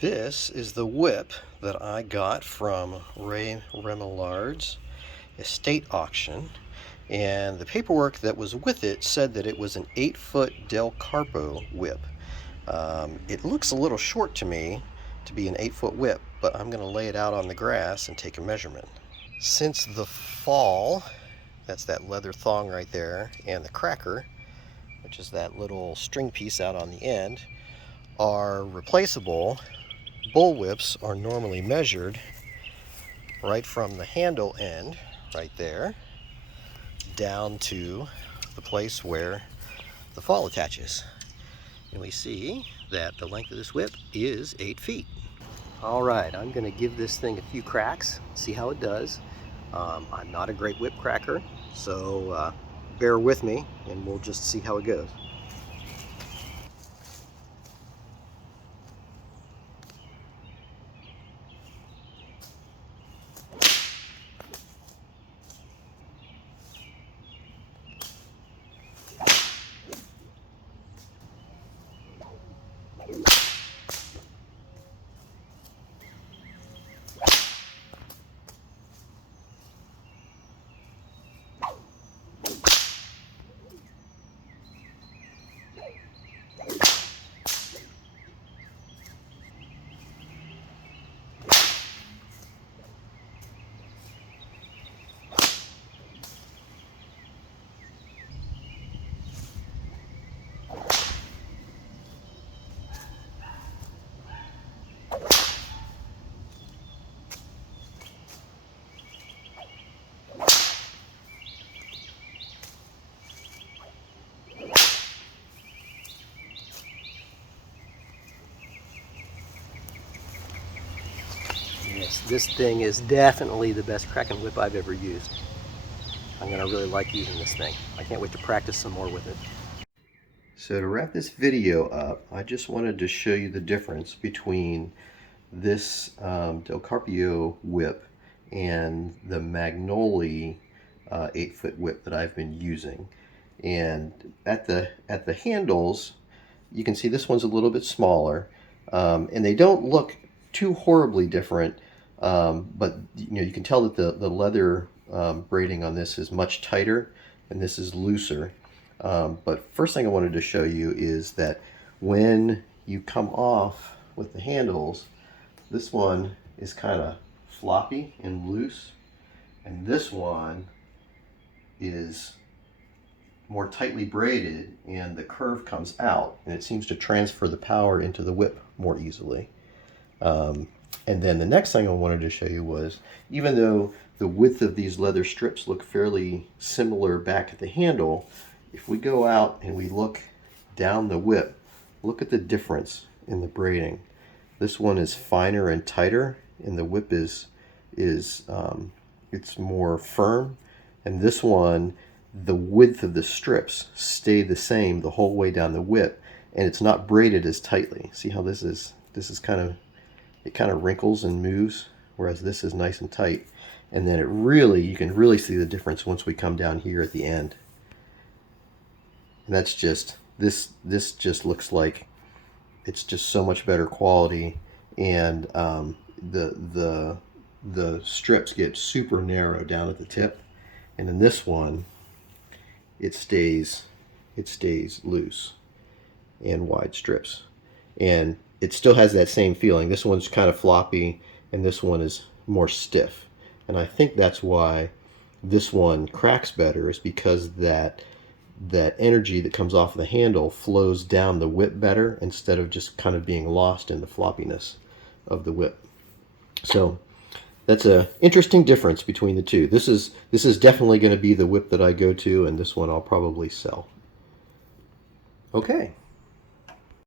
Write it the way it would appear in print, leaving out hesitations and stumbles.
This is the whip that I got from Ray Remelard's estate auction, and the paperwork that was with it said that it was an 8-foot Del Carpio whip. It looks a little short to me to be an 8-foot whip, but I'm going to lay it out on the grass and take a measurement. Since the fall, that's that leather thong right there, and the cracker, which is that little string piece out on the end, are replaceable, bull whips are normally measured right from the handle end, right there, down to the place where the fall attaches. And we see that the length of this whip is 8 feet. All right, I'm going to give this thing a few cracks, see how it does. I'm not a great whip cracker, so bear with me and we'll just see how it goes. Yes, this thing is definitely the best cracking whip I've ever used. I'm going to really like using this thing. I can't wait to practice some more with it. So to wrap this video up, I just wanted to show you the difference between this Del Carpio whip and the Magnoli 8-foot whip that I've been using. And at the handles, you can see this one's a little bit smaller, and they don't look too horribly different, but you can tell that the leather braiding on this is much tighter and this is looser. But first thing I wanted to show you is that when you come off with the handles, this one is kind of floppy and loose, and this one is more tightly braided and the curve comes out and it seems to transfer the power into the whip more easily. And then the next thing I wanted to show you was, even though the width of these leather strips look fairly similar back at the handle, if we go out and we look down the whip, look at the difference in the braiding. This one is finer and tighter, and the whip is it's more firm. And this one, the width of the strips stay the same the whole way down the whip, and it's not braided as tightly. See how this is kind of, it kind of wrinkles and moves, whereas this is nice and tight. And then you can really see the difference once we come down here at the end. And that's just, this just looks like it's just so much better quality, and the strips get super narrow down at the tip, and in this one it stays loose and wide strips, and it still has that same feeling. This one's kind of floppy and this one is more stiff, and I think that's why this one cracks better, is because that energy that comes off the handle flows down the whip better instead of just kind of being lost in the floppiness of the whip. So that's an interesting difference between the two. This is definitely going to be the whip that I go to, and this one I'll probably sell. Okay.